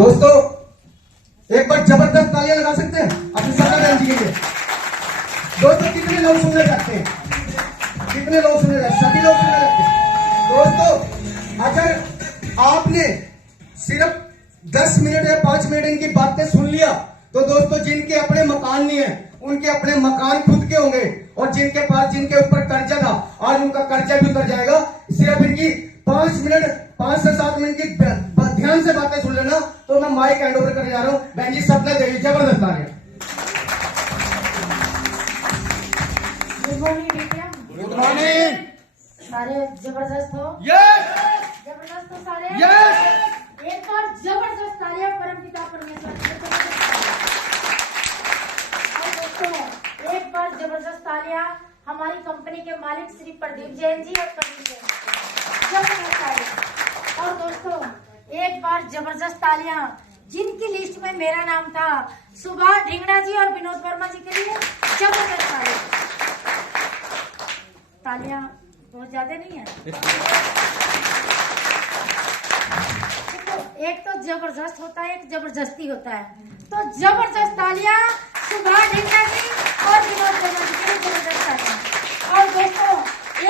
दोस्तों एक बार जबरदस्त तालियां लगा सकते हैं अपनी सपना बहन जी के लिए। दोस्तों कितने लोग सुनने चाहते हैं? कितने लोग सुनने चाहते हैं? सभी लोग सुनने चाहते हैं। दोस्तों अगर आपने सिर्फ 10 मिनट या 5 मिनट इनकी बातें सुन लिया तो दोस्तों जिनके अपने मकान नहीं है उनके अपने मकान खुद के होंगे, और जिनके ऊपर कर्जा था आज उनका कर्जा भी उतर जाएगा। सिर्फ इनकी 5 से 7 मिनट की ध्यान से बातें सुन लेना। तो मैं माइक हैंड ओवर करने जा रहा हूँ बहन जी सपना देवी, जबरदस्त आ गया। गुड मॉर्निंग बेटिया। Good morning. सारे जबरदस्त हो? यस जबरदस्त हो सारे? यस। एक और जबरदस्त तालियां परमपिता परमेश्वर के लिए। और दोस्तों एक बार जबरदस्त तालियां हमारी कंपनी के मालिक श्री प्रदीप जैन जी और प्रदीप जैन जबरदस्त तालियां। और दोस्तों एक बार जबरदस्त तालियां जिनकी लिस्ट में मेरा नाम था, सुभाष ढिंगड़ा जी और विनोद वर्मा जी के लिए जबरदस्त तालियां। तालियां बहुत ज्यादा नहीं है। एक तो जबरदस्त होता है, एक जबरदस्ती होता है। तो जबरदस्त तालियां सुभाष ढिंगड़ा जी और विनोद वर्मा जी के लिए जबरदस्त तालियां। और दोस्तों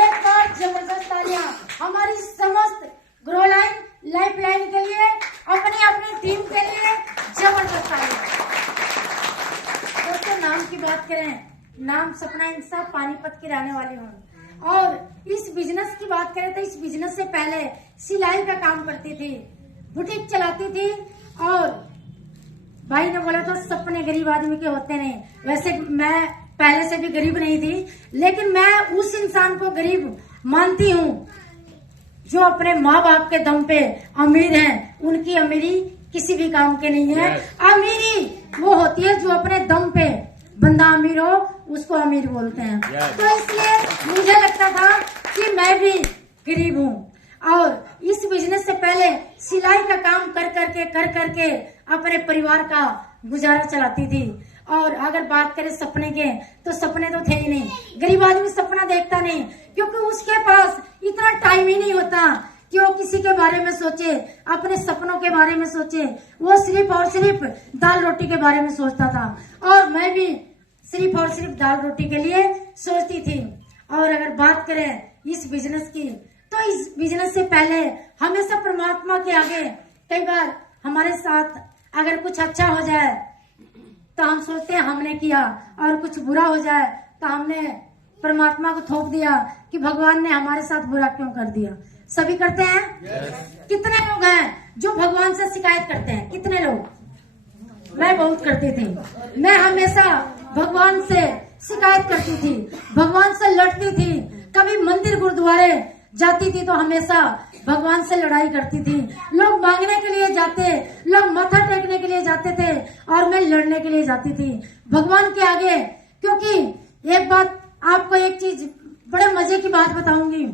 एक बार जबरदस्त तालियां हमारी समस्त ग्रो लाइन लाइफ लाइन के लिए, अपनी अपनी टीम के लिए जबरदस्त तालियां। दोस्तों नाम की बात करें, नाम सपना इंसाफ पानीपत की रहने वाली हूँ। और इस बिजनेस की बात करें तो इस बिजनेस से पहले सिलाई का काम करती थी, बुटीक चलाती थी। और भाई ने बोला तो सपने गरीब आदमी के होते नहीं। वैसे मैं पहले से भी गरीब नहीं थी, लेकिन मैं उस इंसान को गरीब मानती हूँ जो अपने माँ बाप के दम पे अमीर हैं। उनकी अमीरी किसी भी काम के नहीं है। अमीरी वो होती है जो अपने दम पे बंदा अमीर हो उसको अमीर बोलते हैं। तो इसलिए मुझे लगता था कि मैं भी गरीब हूँ। और इस बिजनेस से पहले सिलाई का काम कर करके अपने परिवार का गुजारा चलाती थी। और अगर बात करें सपने के तो सपने तो थे ही नहीं। गरीब आदमी सपना देखता नहीं, क्योंकि उसके पास इतना टाइम ही नहीं होता कि वो किसी के बारे में सोचे, अपने सपनों के बारे में सोचे। वो सिर्फ और सिर्फ दाल रोटी के बारे में सोचता था, और मैं भी सिर्फ और सिर्फ दाल रोटी के लिए सोचती थी। और अगर बात करें इस बिजनेस की तो इस बिजनेस से पहले हमेशा परमात्मा के आगे, कई बार हमारे साथ अगर कुछ अच्छा हो जाए तो हम सोचते हैं हमने किया, और कुछ बुरा हो जाए तो हमने परमात्मा को थोप दिया कि भगवान ने हमारे साथ बुरा क्यों कर दिया। सभी करते हैं? कितने लोग हैं जो भगवान से शिकायत करते हैं? कितने लोग? मैं बहुत करती थी। मैं हमेशा भगवान से शिकायत करती थी, भगवान से लड़ती थी। कभी मंदिर गुरुद्वारे जाती थी तो हमेशा भगवान से लड़ाई करती थी। लोग मांगने के लिए जाते, लोग माथा टेकने के लिए जाते थे, और मैं लड़ने के लिए जाती थी भगवान के आगे। क्योंकि एक बात आपको, एक चीज बड़े मजे की बात बताऊंगी।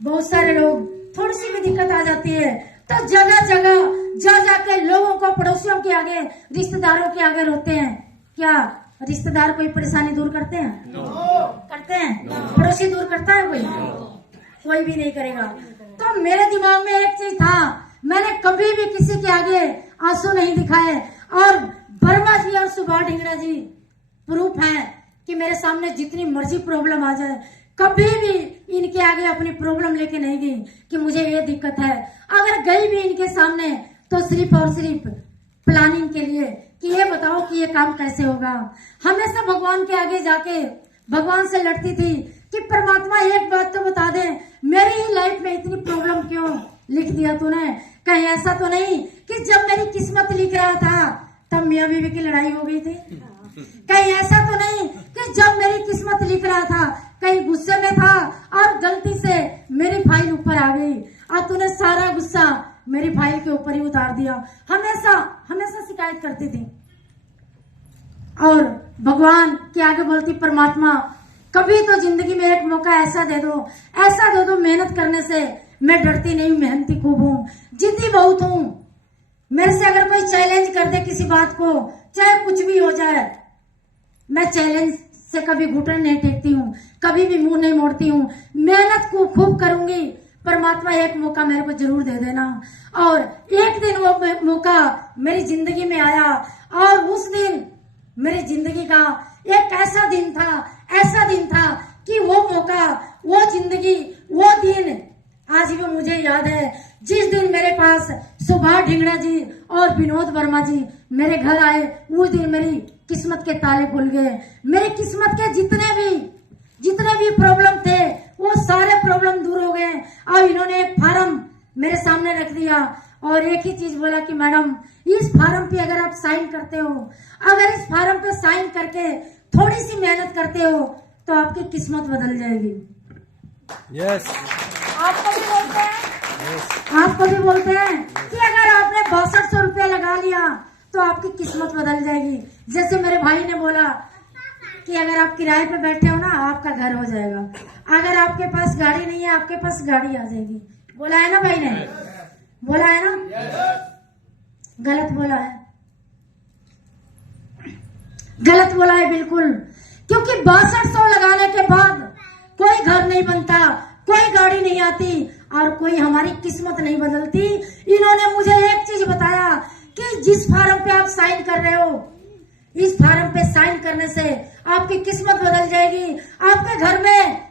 बहुत सारे लोग, थोड़ी सी भी दिक्कत आ जाती है तो जगह जगह जाके लोगों को, पड़ोसियों के आगे, रिश्तेदारों के आगे रोते हैं। क्या रिश्तेदार कोई परेशानी दूर करते हैं? करते हैं? पड़ोसी दूर करता है कोई? कोई भी नहीं करेगा। तो मेरे दिमाग में एक चीज था, मैंने कभी भी किसी के आगे आंसू नहीं दिखाए। और वर्मा जी और सुभाष ढिंगड़ा जी प्रूफ हैं कि मेरे सामने जितनी मर्जी प्रॉब्लम आ जाए, कभी भी इनके आगे अपनी प्रॉब्लम लेके नहीं गई कि मुझे ये दिक्कत है। अगर गई भी इनके सामने तो सिर्फ और सिर्फ प्लानिंग के लिए कि ये बताओ कि ये काम कैसे होगा। हमेशा भगवान के आगे जाके भगवान से लड़ती थी कि परमात्मा एक बात तो बता दे, मेरी ही लाइफ में इतनी प्रॉब्लम क्यों लिख दिया तूने? कहीं ऐसा तो नहीं कि जब मेरी किस्मत लिख रहा था तब मियां बीवी की लड़ाई हो गई थी? कहीं ऐसा तो नहीं कि जब मेरी किस्मत लिख रहा था कहीं गुस्से में था और गलती से मेरी फाइल ऊपर आ गई और तूने सारा गुस्सा मेरी फाइल के ऊपर ही उतार दिया? हमेशा शिकायत करती थी। और भगवान के आगे बोलती, परमात्मा कभी तो जिंदगी में एक मौका ऐसा दे दो मेहनत करने से। मैं डरती नहीं, मेहनती खूब हूँ, जिद्दी बहुत हूँ। मेरे से अगर कोई चैलेंज कर दे किसी बात को, चाहे कुछ भी हो जाए, मैं चैलेंज से कभी घुटन नहीं टेकती हूँ, कभी भी मुंह नहीं मोड़ती हूँ। मेहनत को खूब करूंगी, परमात्मा एक मौका मेरे को जरूर दे देना। और एक दिन वो मौका मेरी जिंदगी में आया और उस दिन मेरी जिंदगी का एक ऐसा दिन था कि वो मौका, वो जिंदगी, वो दिन आज भी मुझे याद है। जिस दिन मेरे पास सुभाष ढिंगड़ा जी और विनोद वर्मा जी मेरे घर आए, उस दिन मेरी किस्मत के ताले खुल गए। मेरी किस्मत के जितने भी प्रॉब्लम थे वो सारे प्रॉब्लम दूर हो गए। अब इन्होंने एक फार्म मेरे सामने रख दिया और एक ही चीज बोला कि मैडम इस फार्म पे अगर आप साइन करते हो, अगर इस फार्म पे साइन करके थोड़ी सी मेहनत करते हो तो आपकी किस्मत बदल जाएगी। यस, आपको भी बोलते हैं, आपको भी बोलते हैं कि अगर आपने 6200 रुपया लगा लिया तो आपकी किस्मत बदल जाएगी। जैसे मेरे भाई ने बोला कि अगर आप किराए पे बैठे हो ना, आपका घर हो जाएगा। अगर आपके पास गाड़ी नहीं है, आपके पास गाड़ी आ जाएगी। बोला है ना भाई ने, बोला है ना? गलत बोला है, गलत बोला है बिल्कुल। क्योंकि 6200 लगाने के बाद कोई घर नहीं बनता, कोई गाड़ी नहीं आती और कोई हमारी किस्मत नहीं बदलती। इन्होंने मुझे एक चीज बताया कि जिस फार्म पे आप साइन कर रहे हो, इस फार्म पे साइन करने से आपकी किस्मत बदल जाएगी। आपके घर में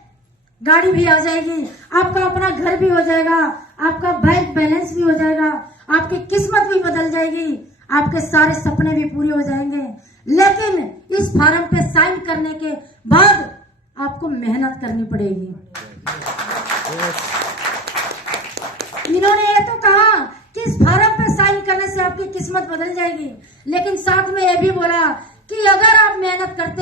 गाड़ी भी आ जाएगी, आपका अपना घर भी हो जाएगा, आपका बैंक बैलेंस भी हो जाएगा, आपकी किस्मत भी बदल जाएगी, आपके सारे सपने भी पूरे हो जाएंगे। लेकिन इस फार्म पे साइन करने के बाद आपको मेहनत करनी पड़ेगी। इन्होंने ये तो कहा कि इस फार्म पे साइन करने से आपकी किस्मत बदल जाएगी, लेकिन साथ में ये भी बोला कि अगर आप मेहनत करते